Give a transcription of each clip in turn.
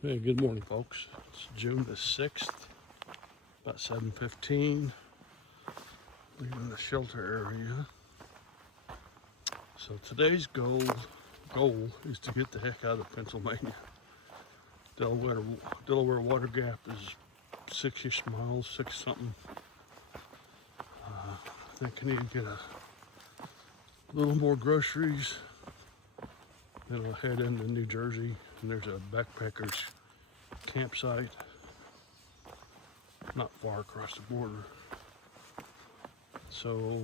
Hey, good morning, folks. It's June the 6th, about 7:15. Leaving the shelter area. So today's goal is to get the heck out of Pennsylvania. Delaware Water Gap is 6-ish miles, 6 something. I think I need to get a little more groceries. Then I'll head into New Jersey, and there's a backpackers campsite not far across the border. So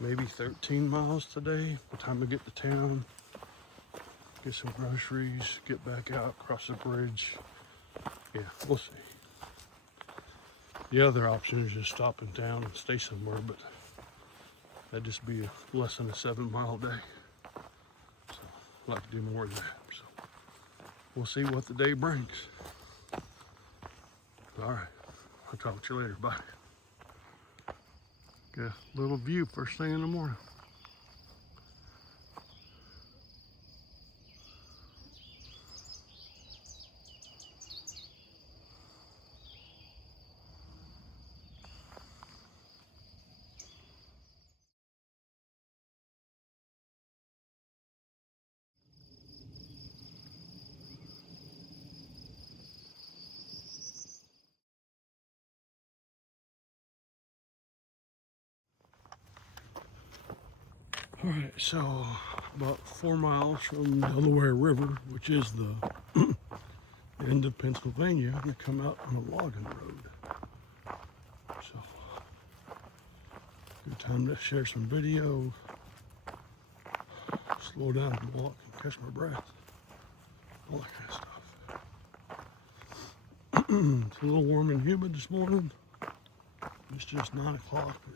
maybe 13 miles today. By the time I get to town, get some groceries, get back out, cross the bridge. Yeah, we'll see. The other option is just stop in town and stay somewhere, but that'd just be less than a 7-mile day. So I'd like to do more of that. So we'll see what the day brings. All right, I'll talk to you later. Bye. Get a little view first thing in the morning. All right, so about 4 miles from Delaware River, which is the end of Pennsylvania, I'm gonna come out on a logging road. So, good time to share some video, slow down and walk and catch my breath, all that kind of stuff. It's a little warm and humid this morning. It's just 9 o'clock, but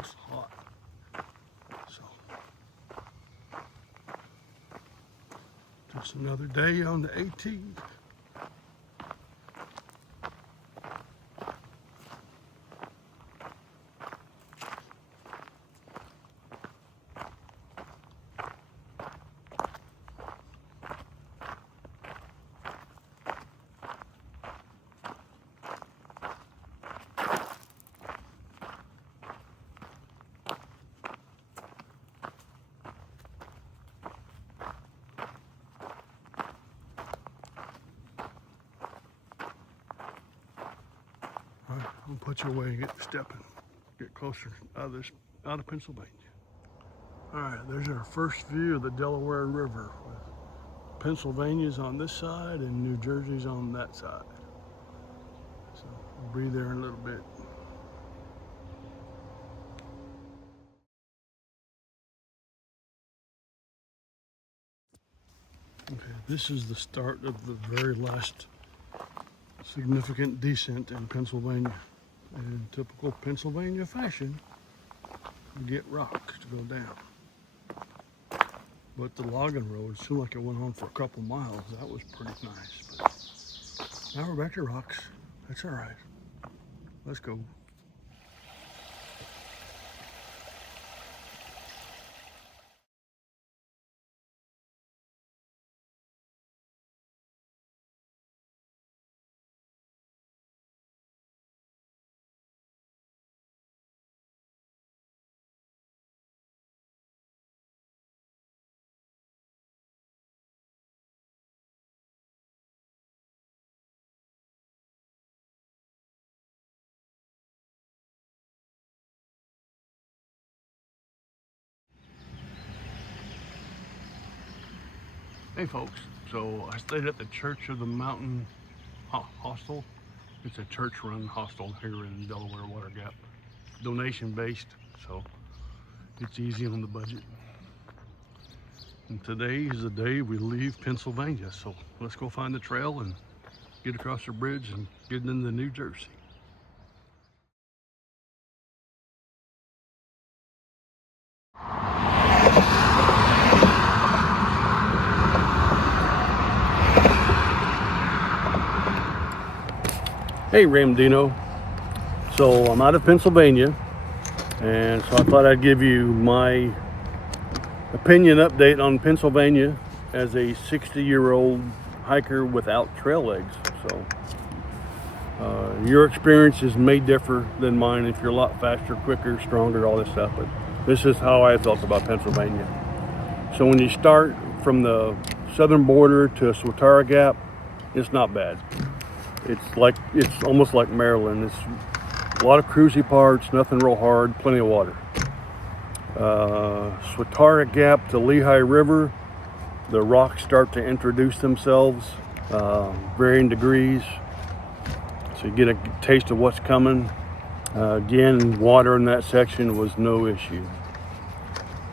it's hot. Just another day on the AT. All right, I'll put you away and get stepping, get closer out of Pennsylvania. All right, there's our first view of the Delaware River. Pennsylvania's on this side and New Jersey's on that side. So we'll be there in a little bit. Okay, this is the start of the very last significant descent in Pennsylvania. In typical Pennsylvania fashion, you get rocks to go down. But the logging road seemed like it went on for a couple miles. That was pretty nice. But now we're back to rocks. That's all right. Let's go. Hey folks, so I stayed at the Church of the Mountain hostel. It's a church-run hostel here in Delaware Water Gap. Donation-based, so it's easy on the budget. And today is the day we leave Pennsylvania, so let's go find the trail and get across the bridge and get into New Jersey. Hey Ramdino, so I'm out of Pennsylvania, and so I thought I'd give you my opinion update on Pennsylvania as a 60-year-old hiker without trail legs. So your experiences may differ than mine if you're a lot faster, quicker, stronger, all this stuff, but this is how I felt about Pennsylvania. So when you start from the southern border to Swatara Gap, it's not bad. It's almost like Maryland. It's a lot of cruisy parts, nothing real hard, plenty of water. Swatara Gap to Lehigh River, the rocks start to introduce themselves, varying degrees, so you get a taste of what's coming. Again, water in that section was no issue.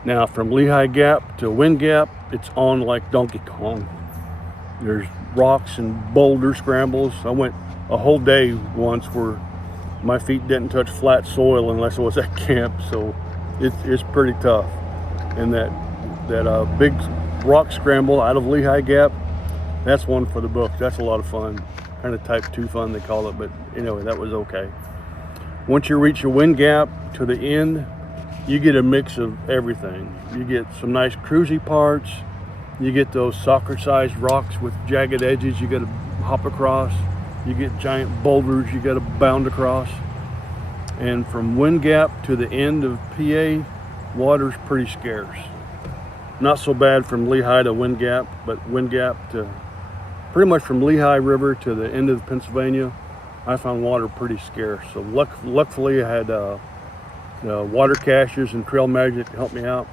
Now from Lehigh Gap to Wind Gap, it's on like Donkey Kong. There's rocks and boulder scrambles. I went a whole day once where my feet didn't touch flat soil unless it was at camp, so it's pretty tough. And that big rock scramble out of Lehigh Gap, that's one for the books. That's a lot of fun. Kind of type 2 fun they call it, but anyway, that was okay. Once you reach your Wind Gap to the end, you get a mix of everything. You get some nice cruisy parts. You get those soccer-sized rocks with jagged edges you got to hop across. You get giant boulders you got to bound across. And from Wind Gap to the end of PA, water's pretty scarce. Not so bad from Lehigh to Wind Gap, but Wind Gap to pretty much from Lehigh River to the end of Pennsylvania, I found water pretty scarce. So luckily I had water caches and Trail Magic to help me out.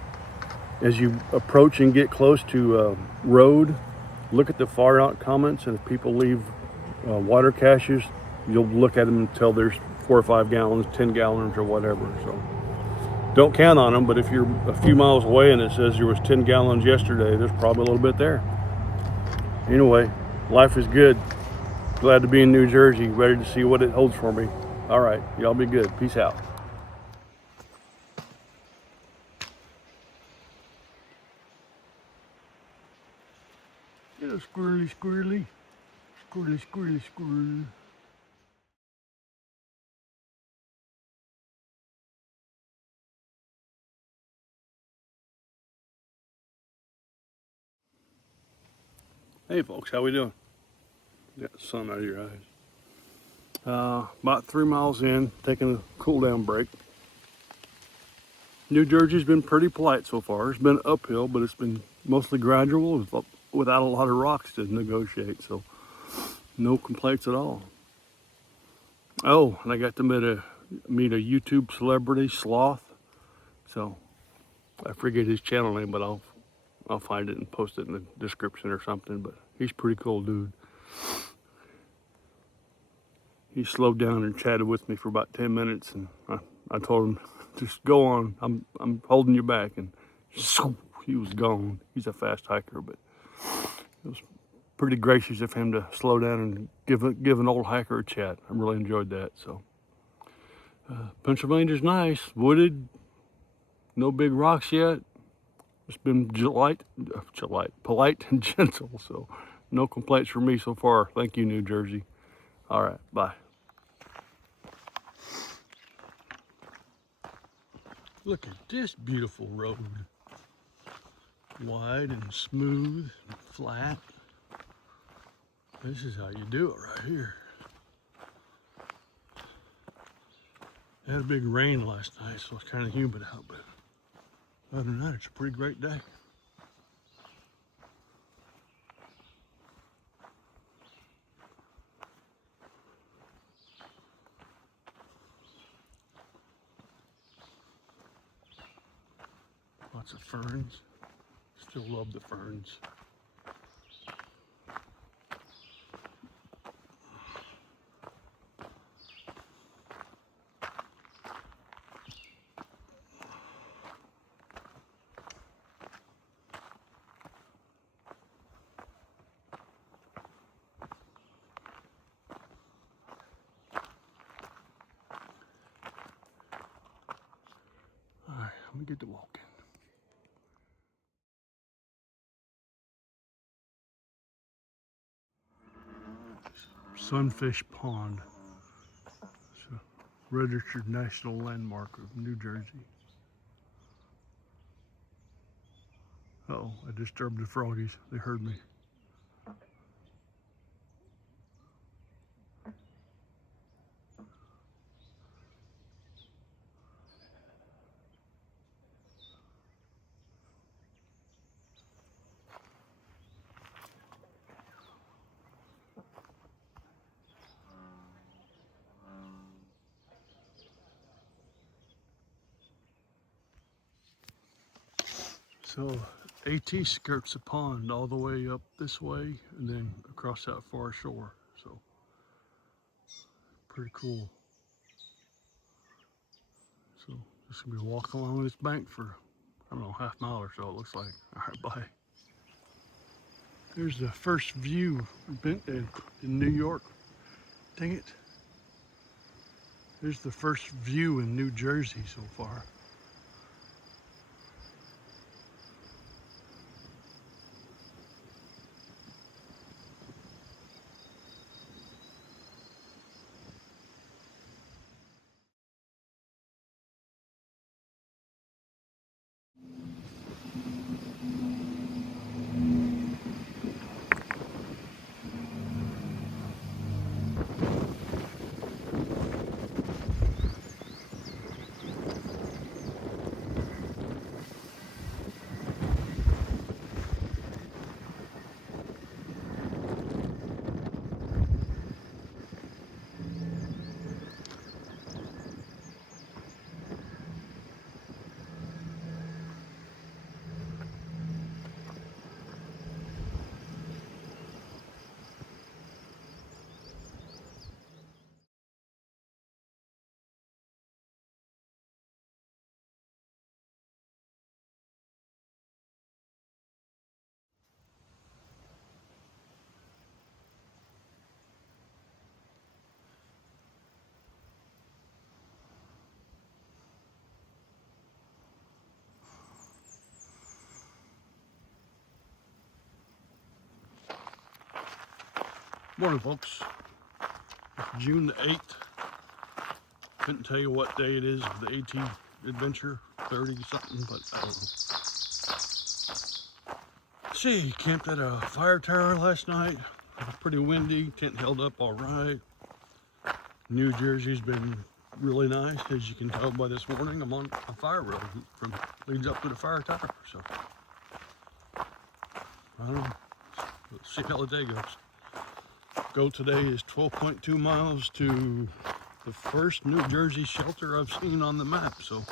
As you approach and get close to road, look at the far out comments, and if people leave water caches, you'll look at them until there's 4 or 5 gallons, 10 gallons or whatever. So don't count on them, but if you're a few miles away and it says there was 10 gallons yesterday, there's probably a little bit there. Anyway, life is good. Glad to be in New Jersey, ready to see what it holds for me. All right, y'all be good. Peace out. Little squirrely, squirrely, squirrely, squirrely, squirrel. Hey folks, how we doing? Got the sun out of your eyes. About 3 miles in, taking a cool down break. New Jersey's been pretty polite so far. It's been uphill, but it's been mostly gradual without a lot of rocks to negotiate, so no complaints at all. Oh, and I got to meet a YouTube celebrity, Sloth. So I forget his channel name, but I'll find it and post it in the description or something. But he's a pretty cool dude. He slowed down and chatted with me for about 10 minutes, and I told him, just go on, I'm holding you back, and he was gone. He's a fast hiker, but it was pretty gracious of him to slow down and give an old hiker a chat. I really enjoyed that. So Pennsylvania's nice, wooded, no big rocks yet. It's been polite and gentle, so no complaints from me so far. Thank you, New Jersey. All right, bye. Look at this beautiful road. Wide and smooth and flat. This is how you do it right here. Had a big rain last night, so it's kind of humid out, but other than that, it's a pretty great day. Lots of ferns. Still love the ferns. All right, let me get to walking. Sunfish Pond. It's a registered national landmark of New Jersey. Uh-oh, I disturbed the froggies. They heard me. So AT skirts the pond all the way up this way and then across that far shore. So pretty cool. So just gonna be walking along this bank for, I don't know, half mile or so it looks like. All right, bye. There's the first view in New York. Dang it. There's the first view in New Jersey so far. Morning, folks. It's June the 8th. Couldn't tell you what day it is of the AT adventure, 30 something, but I don't know. See, camped at a fire tower last night. It was pretty windy, tent held up all right. New Jersey's been really nice, as you can tell by this morning. I'm on a fire road from leads up to the fire tower, so I don't know. Let's see how the day goes. Go today is 12.2 miles to the first New Jersey shelter I've seen on the map, so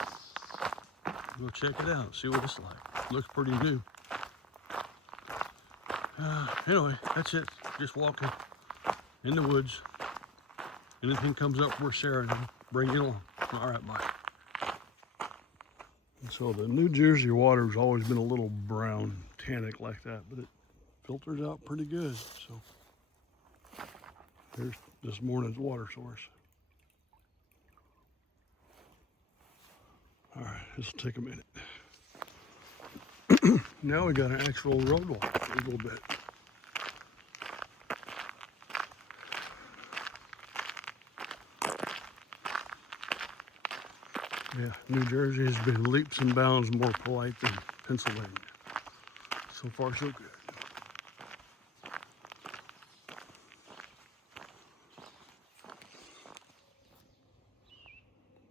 go check it out, see what it's like. Looks pretty new. Anyway, that's it. Just walking in the woods. Anything comes up worth sharing, bring it along. All right, bye. So the New Jersey water's always been a little brown, tannic like that, but it filters out pretty good. So here's this morning's water source. All right, this will take a minute. Now we got an actual road walk for a little bit. Yeah, New Jersey has been leaps and bounds more polite than Pennsylvania. So far, so good.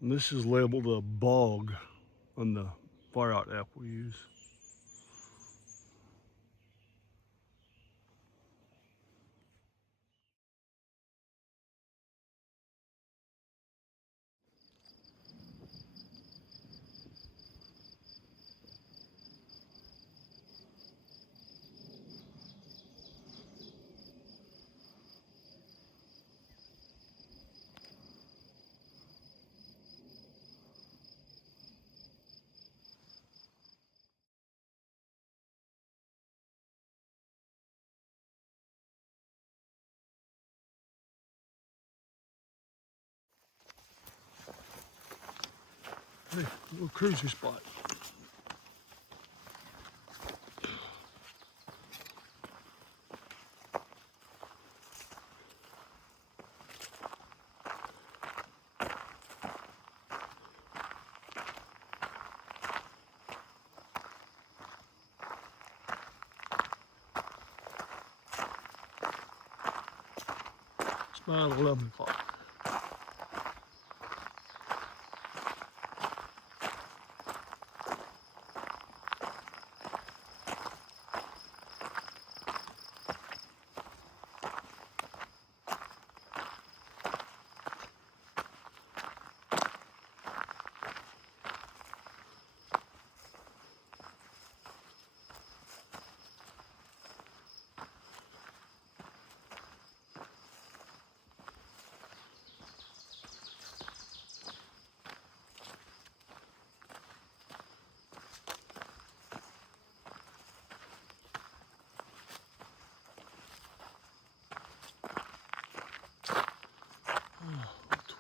And this is labeled a bog on the Fire Out app we use. Hey, a little cruisy spot. About 11 o'clock.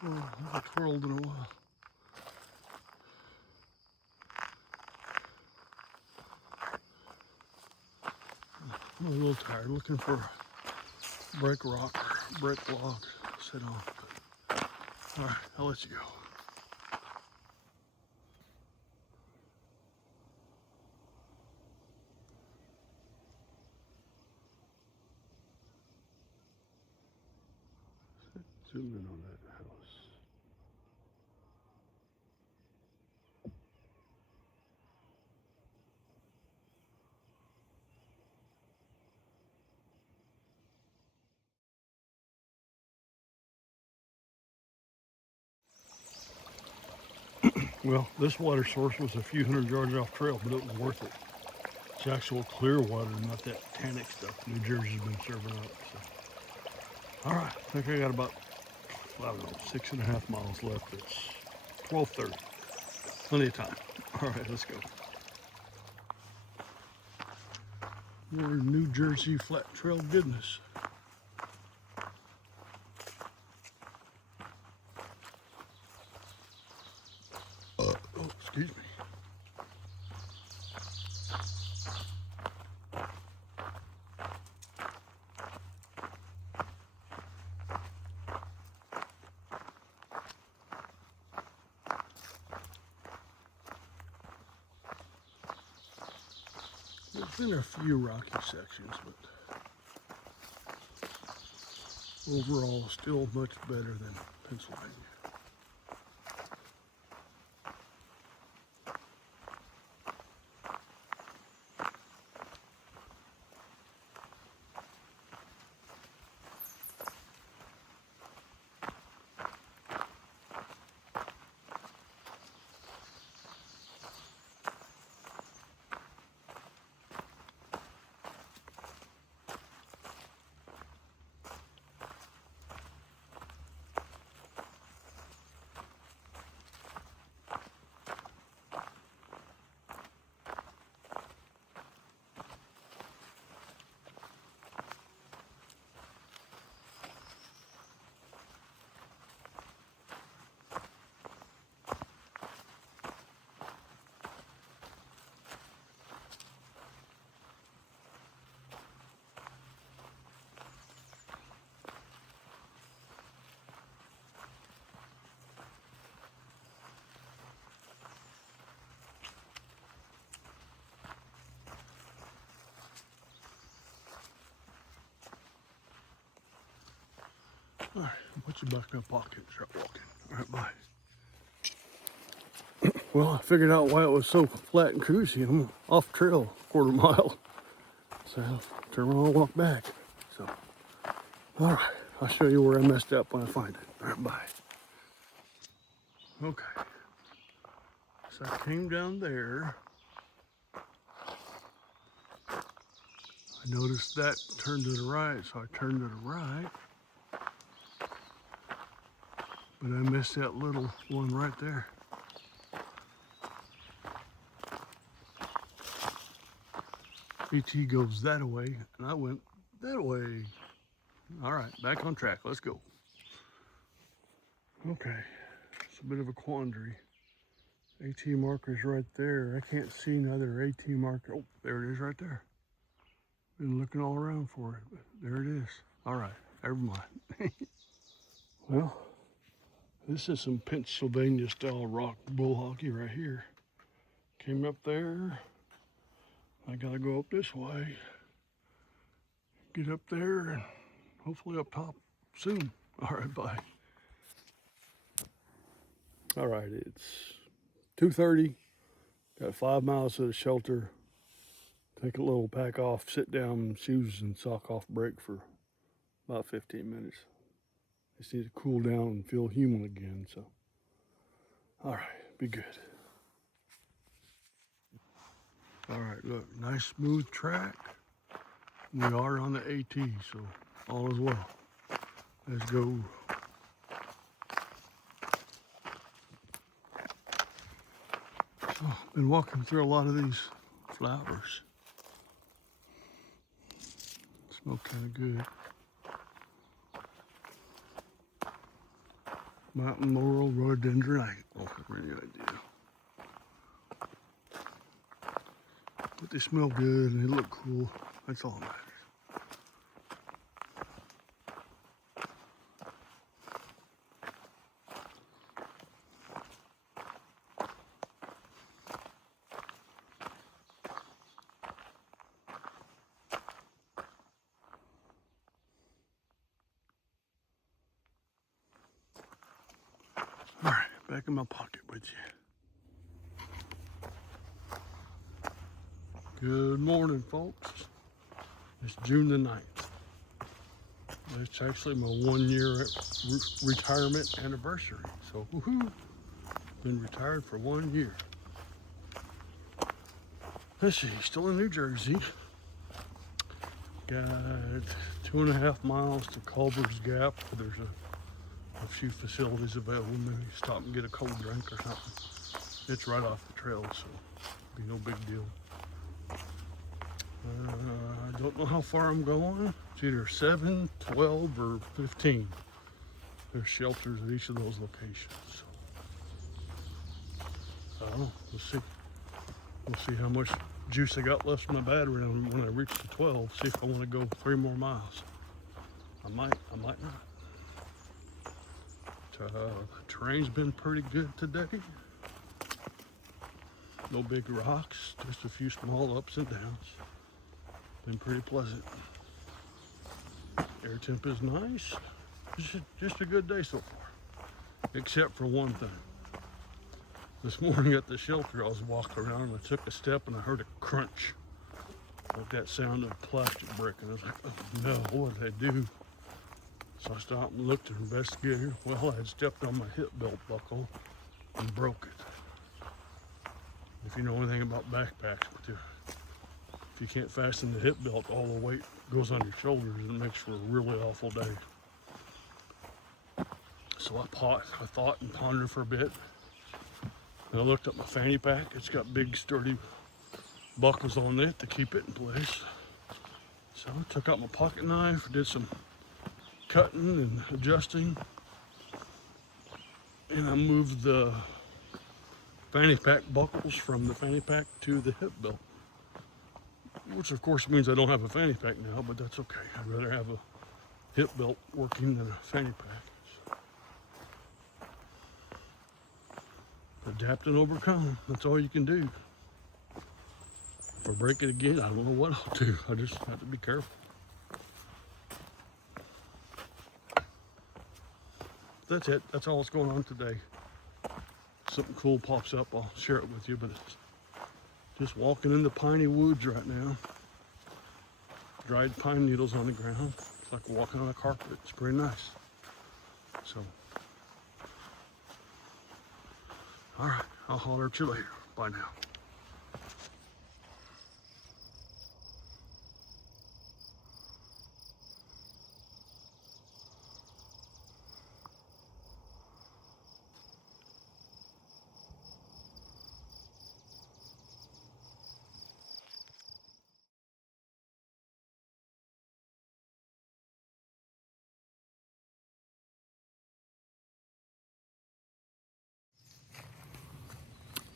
I haven't twirled in a while. I'm a little tired, looking for a break rock or break log to sit on. All right, I'll let you go. Zoom in on that house. Well, this water source was a few hundred yards off trail, but it was worth it. It's actual clear water, not that tannic stuff New Jersey's been serving up. So. All right, I think I got about, I don't know, 6.5 miles left. It's 12:30. Plenty of time. All right, let's go. More New Jersey flat trail goodness. Oh, excuse me. There's been a few rocky sections, but overall still much better than Pennsylvania. All right, I'll put you back in my pocket and start walking. All right, bye. Well, I figured out why it was so flat and cruisy. I'm off trail, 1/4 mile. So I'll turn around and walk back. So, all right, I'll show you where I messed up when I find it. All right, bye. Okay, so I came down there. I noticed that turned to the right, so I turned to the right. But I missed that little one right there. AT goes that way, and I went that way. All right, back on track. Let's go. Okay, it's a bit of a quandary. AT marker's right there. I can't see another AT marker. Oh, there it is right there. Been looking all around for it, but there it is. All right, never mind. Well, this is some Pennsylvania style rock bull hockey right here. Came up there. I gotta go up this way. Get up there and hopefully up top soon. All right, bye. All right, it's 2:30. Got 5 miles to the shelter. Take a little pack off, sit down, shoes and sock off break for about 15 minutes. Just need to cool down and feel human again. So, all right, be good. All right, look, nice smooth track. We are on the AT, so all is well. Let's go. So, been walking through a lot of these flowers. Smell kind of good. Mountain laurel, rhododendron. I don't have any idea. But they smell good and they look cool. That's all that matters. All right, back in my pocket with you. Good morning, folks. It's June the 9th. It's actually my 1 year retirement anniversary. So, woohoo! Been retired for 1 year. Let's see, still in New Jersey. Got 2.5 miles to Culver's Gap. There's a few facilities available. Maybe stop and get a cold drink or something. It's right off the trail, so be no big deal. I don't know how far I'm going. It's either 7, 12, or 15. There's shelters at each of those locations. So I don't know. We'll see. We'll see how much juice I got left in my battery when I reach the 12. See if I want to go 3 more miles. I might not. The terrain's been pretty good today. No big rocks, just a few small ups and downs. Been pretty pleasant. Air temp is nice. Just a good day so far. Except for one thing. This morning at the shelter, I was walking around and I took a step and I heard a crunch. Like that sound of plastic brick. And I was like, oh no, what did I do? So I stopped and looked and investigated. Well, I had stepped on my hip belt buckle and broke it. If you know anything about backpacks, if you can't fasten the hip belt, all the weight goes on your shoulders and it makes for a really awful day. So I thought and pondered for a bit. And I looked at my fanny pack. It's got big sturdy buckles on it to keep it in place. So I took out my pocket knife, did some cutting and adjusting, and I moved the fanny pack buckles from the fanny pack to the hip belt, which of course means I don't have a fanny pack now, but that's okay. I'd rather have a hip belt working than a fanny pack. So, adapt and overcome. That's all you can do. If I break it again, I don't know what I'll do. I just have to be careful. That's it. That's all that's going on today. Something cool pops up, I'll share it with you, but it's just walking in the piney woods right now. Dried pine needles on the ground. It's like walking on a carpet. It's pretty nice. So, all right, I'll holler at you later. Bye now.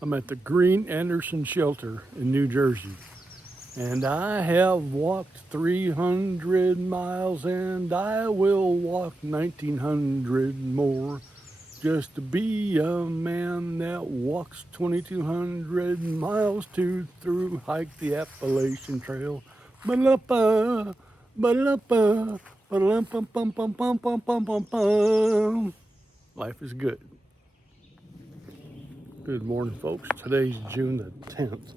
I'm at the Green Anderson Shelter in New Jersey. And I have walked 300 miles and I will walk 1,900 more just to be a man that walks 2,200 miles to hike the Appalachian Trail. Ba-da-ba, ba-da-ba, Ba-dum-bum-bum-bum-bum-bum-bum-bum. Life is good. Good morning, folks. Today's June the 10th.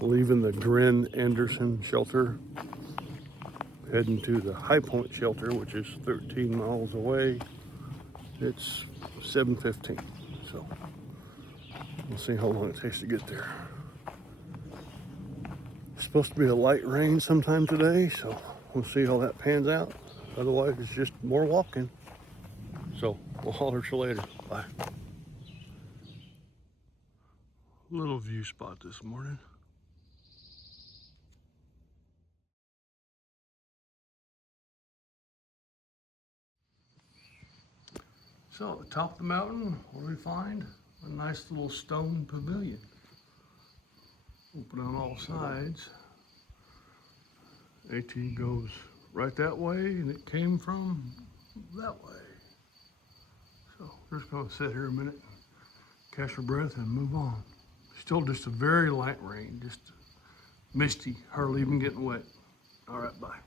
Leaving the Grin Anderson shelter, heading to the High Point shelter, which is 13 miles away. It's 7:15, so we'll see how long it takes to get there. It's supposed to be a light rain sometime today, so we'll see how that pans out. Otherwise, it's just more walking. So we'll holler at you later. Bye. Little view spot this morning. So at the top of the mountain, what do we find? A nice little stone pavilion. Open on all sides. AT goes right that way, and it came from that way. So we're just gonna sit here a minute, catch our breath, and move on. Still just a very light rain, just misty, hardly even getting wet. All right, bye.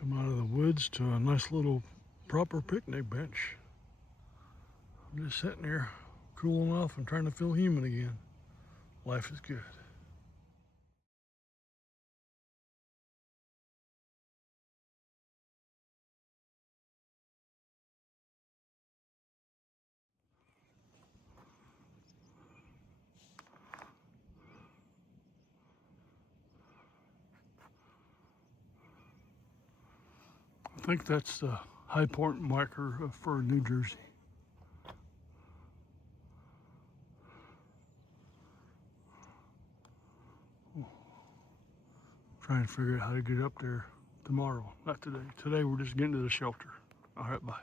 Come out of the woods to a nice little proper picnic bench. I'm just sitting here, cooling off and trying to feel human again. Life is good. I think that's the High Point marker for New Jersey. Trying to figure out how to get up there tomorrow, not today. Today we're just getting to the shelter. All right, bye.